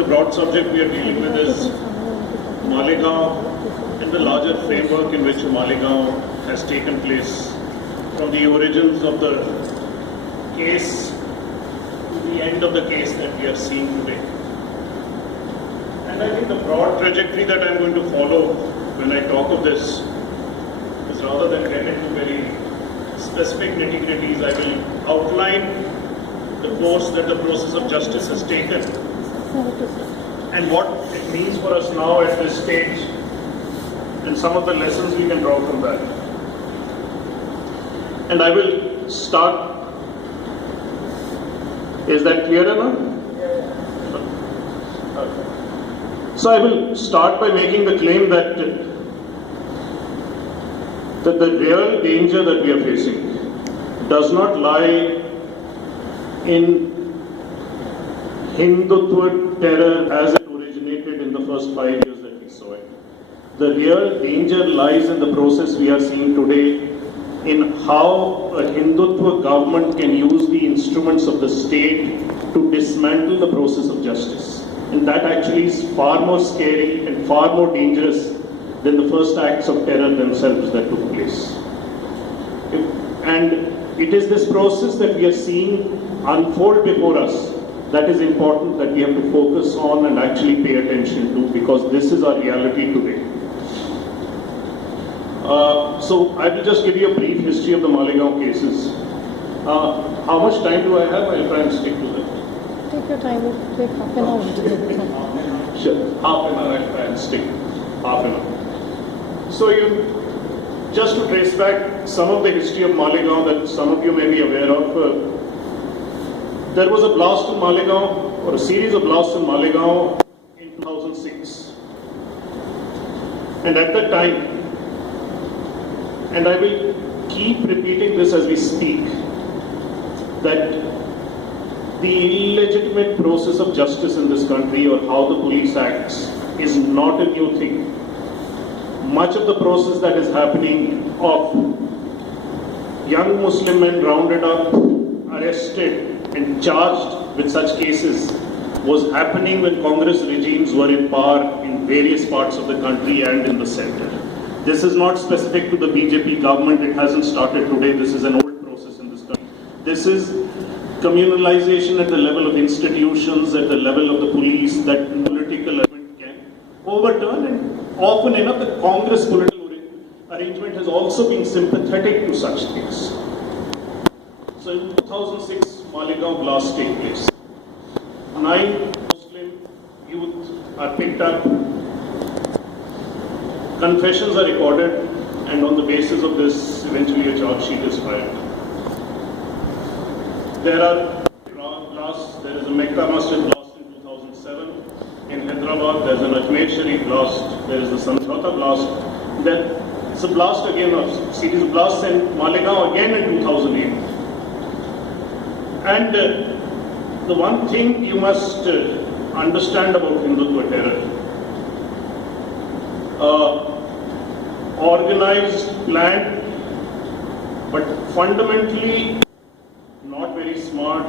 the broad subject we are dealing with is Malegaon and the larger framework in which Malegaon has taken place, from the origins of the case to the end of the case that we are seeing today. And I think the broad trajectory that I'm going to follow when I talk of this is, rather than get into very specific nitty-gritties, I will outline the course that the process of justice has taken and what it means for us now at this stage and some of the lessons we can draw from that. And I will start. Is that clear enough? So I will start by making the claim that the real danger that we are facing does not lie in Hindutva terror as it originated in the first 5 years that we saw it. The real danger lies in the process we are seeing today, in how a Hindutva government can use the instruments of the state to dismantle the process of justice. And that actually is far more scary and far more dangerous than the first acts of terror themselves that took place. And it is this process that we are seeing unfold before us that is important, that we have to focus on and actually pay attention to, because this is our reality today. So I will just give you a brief history of the Malegaon cases. How much time do I have? I'll try and stick to that. Take your time, we'll take half an hour. Sure, half an hour, I'll try and stick. Half an hour. So just to trace back some of the history of Malegaon that some of you may be aware of, there was a blast in Malegaon, or a series of blasts in Malegaon in 2006. And at that time, and I will keep repeating this as we speak, that the illegitimate process of justice in this country, or how the police acts, is not a new thing. Much of the process that is happening of young Muslim men rounded up, arrested and charged with such cases was happening when Congress regimes were in power in various parts of the country and in the center. This is not specific to the BJP government. It hasn't started today. This is an old process in this country. This is communalization at the level of institutions, at the level of the police, that political element can overturn. And often enough, the Congress political arrangement has also been sympathetic to such things. So in 2006, Malegaon blast take place. 9 Muslim youth are picked up. Confessions are recorded, and on the basis of this, eventually a charge sheet is filed. There are blasts. There is a Mecca Masjid blast in 2007. In Hyderabad, there is an Ajmer Sharif blast. There is the Samjhauta blast. Then it's a blast again, a series of blasts in Malegaon again in 2008. And the one thing you must understand about Hindutva terror, organized, planned, but fundamentally not very smart,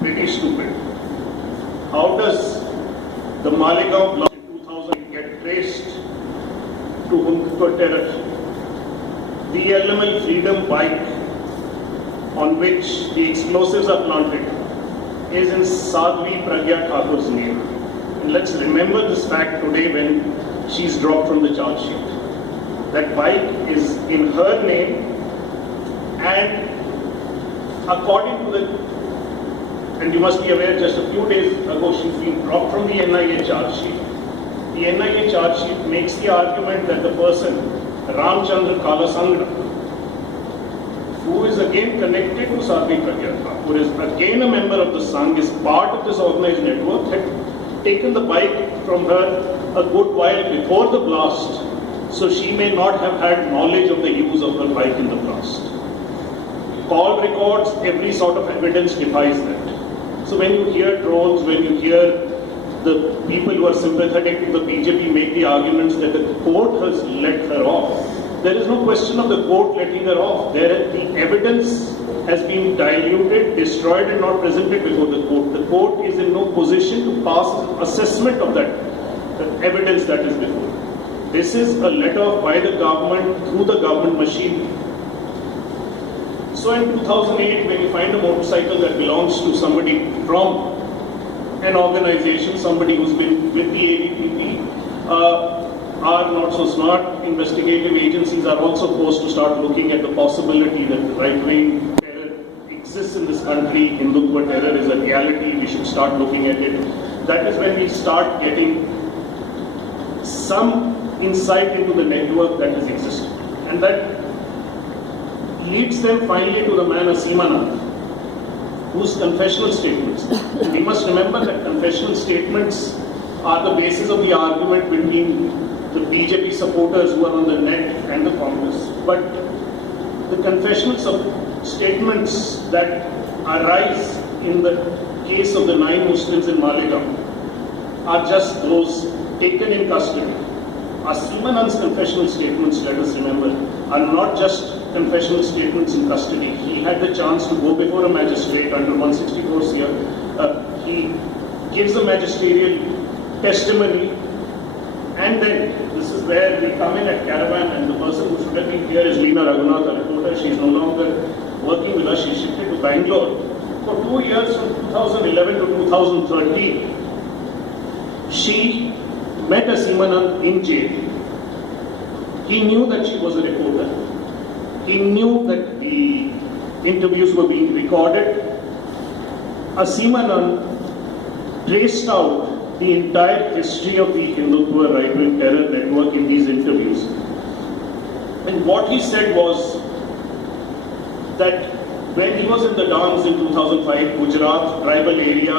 pretty stupid. How does the Malegaon blast in 2000 get traced to Hindutva terror? The LML Freedom bike on which the explosives are planted is in Sadhvi Pragya Thakur's name. And let's remember this fact today when she's dropped from the charge sheet. That bike is in her name, and according to the, and you must be aware, just a few days ago she's been dropped from the NIA charge sheet. The NIA charge sheet makes the argument that the person, Ramchandra Kalasangra, who is again connected to Sadhvi Pragya Thakur, who is again a member of the Sangh, is part of this organized network, had taken the bike from her a good while before the blast, so she may not have had knowledge of the use of her bike in the blast. Call records, every sort of evidence defies that. So when you hear trolls, when you hear the people who are sympathetic to the BJP make the arguments that the court has let her off, There is no question of the court letting her off. The evidence has been diluted, destroyed, and not presented before the court. The court is in no position to pass an assessment of that evidence that is before. This is a let-off by the government through the government machine. So in 2008, when you find a motorcycle that belongs to somebody from an organization, somebody who's been with the ABPP, are not so smart investigative agencies are also forced to start looking at the possibility that the right-wing terror exists in this country. Hindutva terror is a reality. We should start looking at it. That is when we start getting some insight into the network that is existing. And that leads them finally to the man Aseem Anand, whose confessional statements. We must remember that confessional statements are the basis of the argument between the BJP supporters who are on the net and the Congress. But the confessional statements that arise in the case of the 9 Muslims in Malegaon are just those taken in custody. Aseem Anand's confessional statements, let us remember, are not just confessional statements in custody. He had the chance to go before a magistrate under 164 CR. He gives a magisterial testimony, and then this is where we come in at Caravan, and the person who should have been here is Leena Raghunath, a reporter. She is no longer working with us. She shifted to Bangalore. For 2 years, from 2011 to 2013, she met Aseem Anand in jail. He knew that she was a reporter. He knew that the interviews were being recorded. Aseem Anand traced out the entire history of the Hindutva right-wing terror network in these interviews. And what he said was that when he was in the dance in 2005, Gujarat tribal area,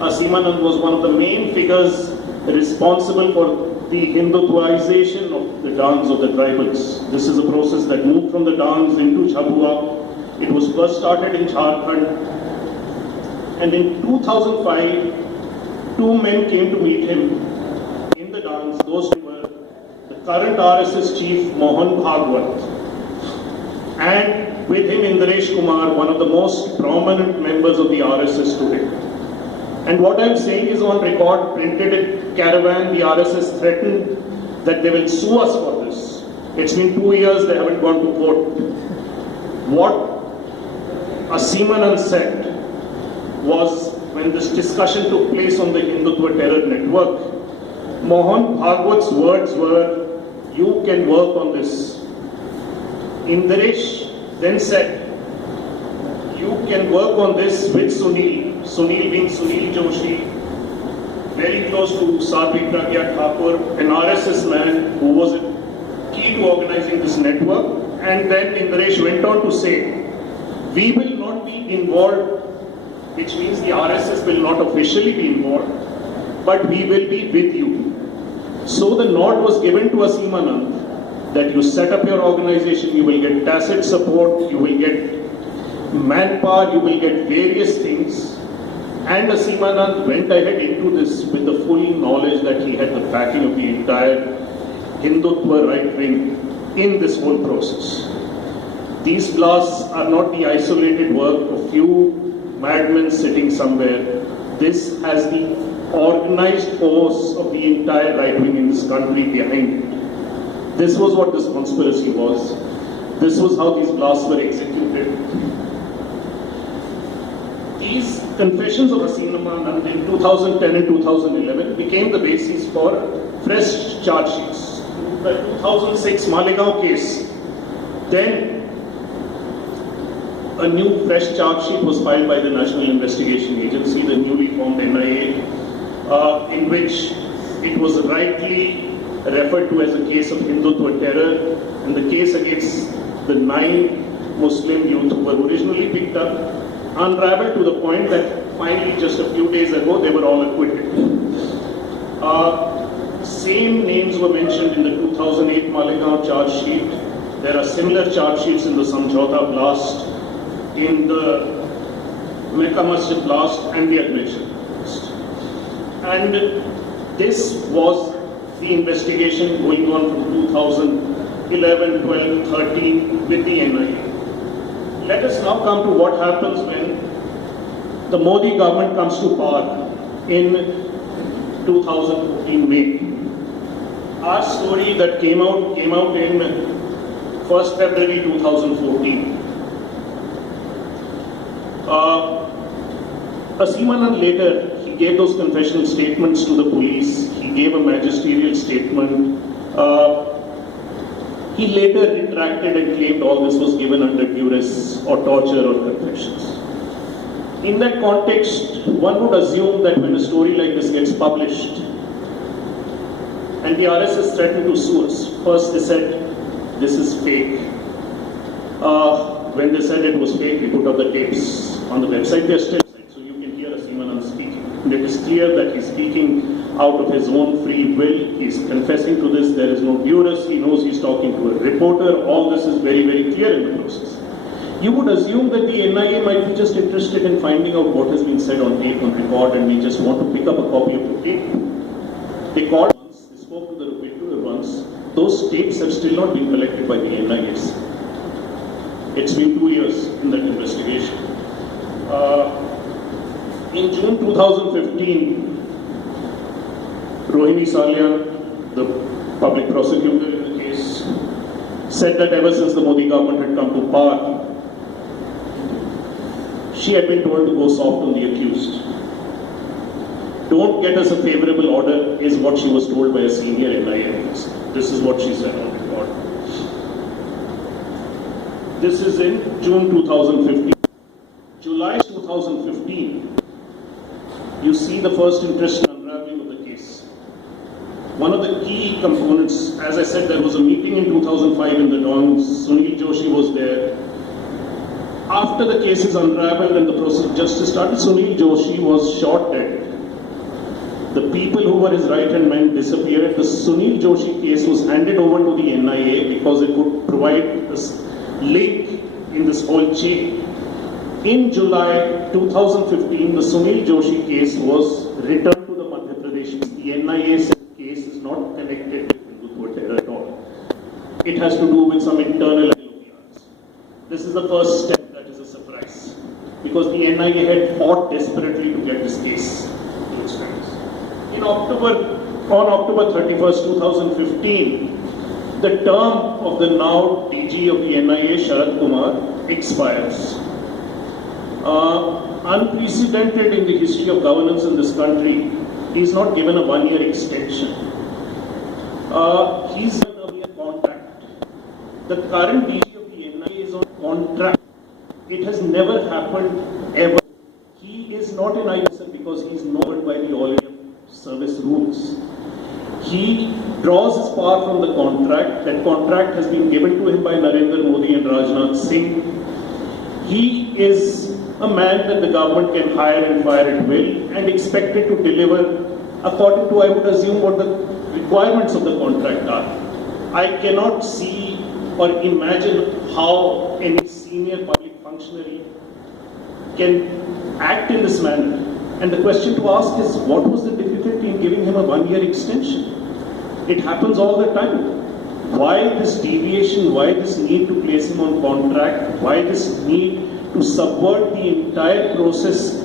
Aseem Anand was one of the main figures responsible for the Hindutvaization of the dance of the tribals. This is a process that moved from the dance into Jhabua. It was first started in Jharkhand. And in 2005, 2 men came to meet him in the dance. Those two were the current RSS chief Mohan Bhagwat, and with him Indiresh Kumar, one of the most prominent members of the RSS today. And what I'm saying is on record, printed in Caravan, the RSS threatened that they will sue us for this. It's been 2 years, they haven't gone to court. What Aseem Anand said was, when this discussion took place on the Hindutva terror network, Mohan Bhagwat's words were, "You can work on this." Indiresh then said, "You can work on this with Sunil." Sunil being Sunil Joshi, very close to Sadhvi Pragya Thakur, an RSS man who was key to organizing this network. And then Indiresh went on to say, "We will not be involved," which means the RSS will not officially be involved, but we will be with you. So the nod was given to Aseem Anand that you set up your organization, you will get tacit support, you will get manpower, you will get various things. And Aseem Anand went ahead into this with the full knowledge that he had the backing of the entire Hindutva right wing in this whole process. These blasts are not the isolated work of few madmen sitting somewhere. This has the organized force of the entire right wing in this country behind it. This was what this conspiracy was. This was how these blasts were executed. These confessions of Aseem Anand in 2010 and 2011 became the basis for fresh charge sheets. The 2006 Malegaon case, then a new fresh charge sheet was filed by the National Investigation Agency, the newly formed NIA, in which it was rightly referred to as a case of Hindutva terror, and the case against the 9 Muslim youth who were originally picked up unraveled to the point that finally just a few days ago they were all acquitted. Same names were mentioned in the 2008 Malegaon charge sheet. There are similar charge sheets in the Samjhauta blast, in the Mecca Masjid blast and the aggression blast. And this was the investigation going on from 11, 12, 13 with the NIA. Let us now come to what happens when the Modi government comes to power in 2014 May. Our story that came out in 1st February 2014. Aseemanand later, he gave those confessional statements to the police. He gave a magisterial statement. He later retracted and claimed all this was given under duress or torture or confessions. In that context, one would assume that when a story like this gets published, and the RSS threatened to sue us, first they said, this is fake. When they said it was fake, we put up the tapes on the website. They're still so you can hear Aseemanand speaking. And it is clear that he's speaking out of his own free will. He's confessing to this. There is no duress. He knows he's talking to a reporter. All this is very, very clear in the process. You would assume that the NIA might be just interested in finding out what has been said on tape, on record, and they just want to pick up a copy of the tape. They called once, they spoke to the interviewer once. Those tapes have still not been collected by the NIAs. It's been 2 years in that investigation. In June 2015, Rohini Salyan, the public prosecutor in the case, said that ever since the Modi government had come to power, she had been told to go soft on the accused. Don't get us a favorable order is what she was told by a senior NIA officer. This is what she said on record. This is in June 2015. July 2015, you see the first interest in unraveling of the case. One of the key components, as I said, there was a meeting in 2005 in the Dawn. Sunil Joshi was there. After the case is unraveled and the process of justice started, Sunil Joshi was shot dead. The people who were his right-hand men disappeared. The Sunil Joshi case was handed over to the NIA because it would provide this link in this whole chain. In July 2015, the Sunil Joshi case was returned to the Madhya Pradesh. The NIA's case is not connected with Hindutva terror at all. It has to do with some internal LOPRs. This is the first step that is a surprise, because the NIA had fought desperately to get this case to its hands. On October 31st, 2015, the term of the now DG of the NIA, Sharad Kumar, expires. Unprecedented in the history of governance in this country, he is not given a one-year extension. He's on a contract. The current DG of the NIA is on contract. It has never happened ever. He is not in ISL because he is not by the All India service rules. He draws his power from the contract. That contract has been given to him by Narendra Modi and Rajnath Singh. He is a man that the government can hire and fire at will and expected to deliver according to, I would assume, what the requirements of the contract are. I cannot see or imagine how any senior public functionary can act in this manner. And the question to ask is, what was the difficulty in giving him a one-year extension? It happens all the time. Why this deviation? Why this need to place him on contract? Why this need to subvert the entire process,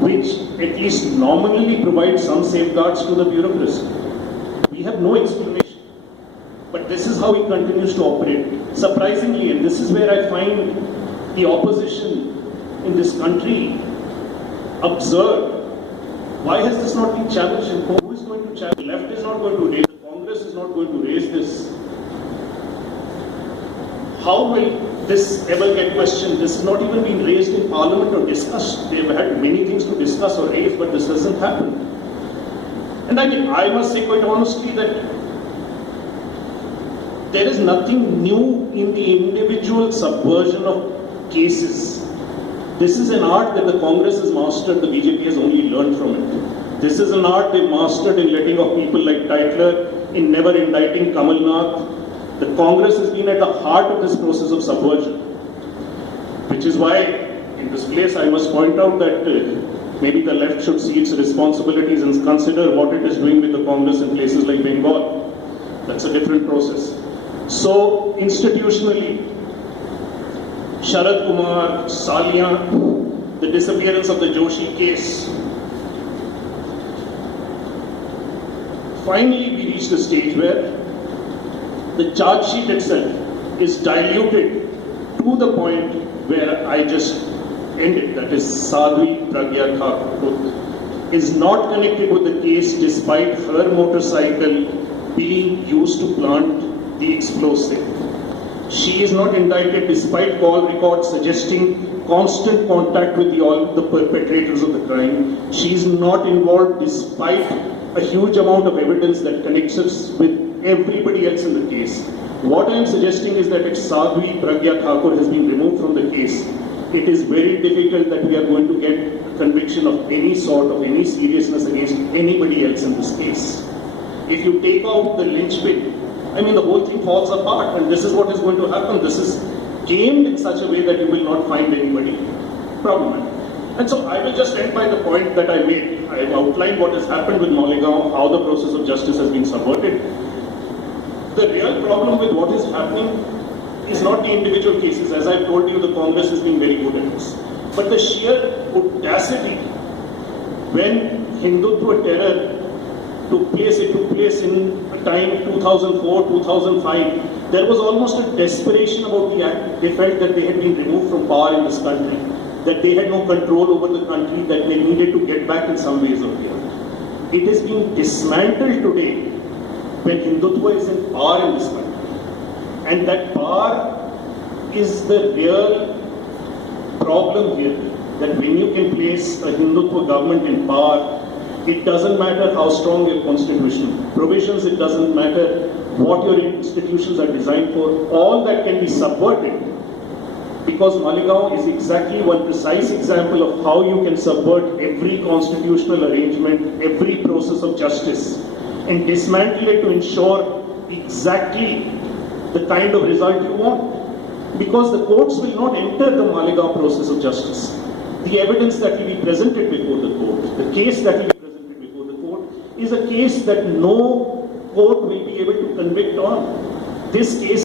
which at least nominally provides some safeguards to the bureaucracy? We have no explanation. But this is how he continues to operate. Surprisingly, and this is where I find the opposition in this country absurd. Why has this not been challenged? And who is going to challenge? The left is not going to raise it. Congress is not going to raise this. How will this ever get questioned? This has not even been raised in Parliament or discussed. They've had many things to discuss or raise, but this hasn't happened. And I must say quite honestly that there is nothing new in the individual subversion of cases. This is an art that the Congress has mastered, the BJP has only learned from it. This is an art they've mastered in letting off people like Tytler, in never indicting Kamal Nath. The Congress has been at the heart of this process of subversion. Which is why, in this place, I must point out that maybe the left should see its responsibilities and consider what it is doing with the Congress in places like Bengal. That's a different process. So, institutionally, Sharad Kumar, Salia, the disappearance of the Joshi case. Finally, we reached a stage where the charge sheet itself is diluted to the point where I just ended, that is Sadhvi Pragya Thakur is not connected with the case despite her motorcycle being used to plant the explosive. She is not indicted despite call records suggesting constant contact with all the perpetrators of the crime. She is not involved despite a huge amount of evidence that connects us with everybody else in the case. What I am suggesting is that if Sadhvi Pragya Thakur has been removed from the case, it is very difficult that we are going to get a conviction of any sort of any seriousness against anybody else in this case. If you take out the linchpin, I mean, the whole thing falls apart, and this is what is going to happen. This is gamed in such a way that you will not find anybody problematic. And so I will just end by the point that I made. I have outlined what has happened with Malegaon, how the process of justice has been subverted. The real problem with what is happening is not the individual cases. As I've told you, the Congress has been very good at this. But the sheer audacity when Hindutva terror took place, it took place in a time 2004, 2005. There was almost a desperation about the act. They felt that they had been removed from power in this country, that they had no control over the country, that they needed to get back in some ways or the other. It is being dismantled today when Hindutva is in power in this country. And that power is the real problem here, that when you can place a Hindutva government in power, it doesn't matter how strong your constitutional provisions, it doesn't matter what your institutions are designed for, all that can be subverted. Because Malegaon is exactly one precise example of how you can subvert every constitutional arrangement, every process of justice, and dismantle it to ensure exactly the kind of result you want. Because the courts will not enter the Malegaon process of justice. The evidence that will be presented before the court, the case that will be presented before the court, is a case that no court will be able to convict on. This case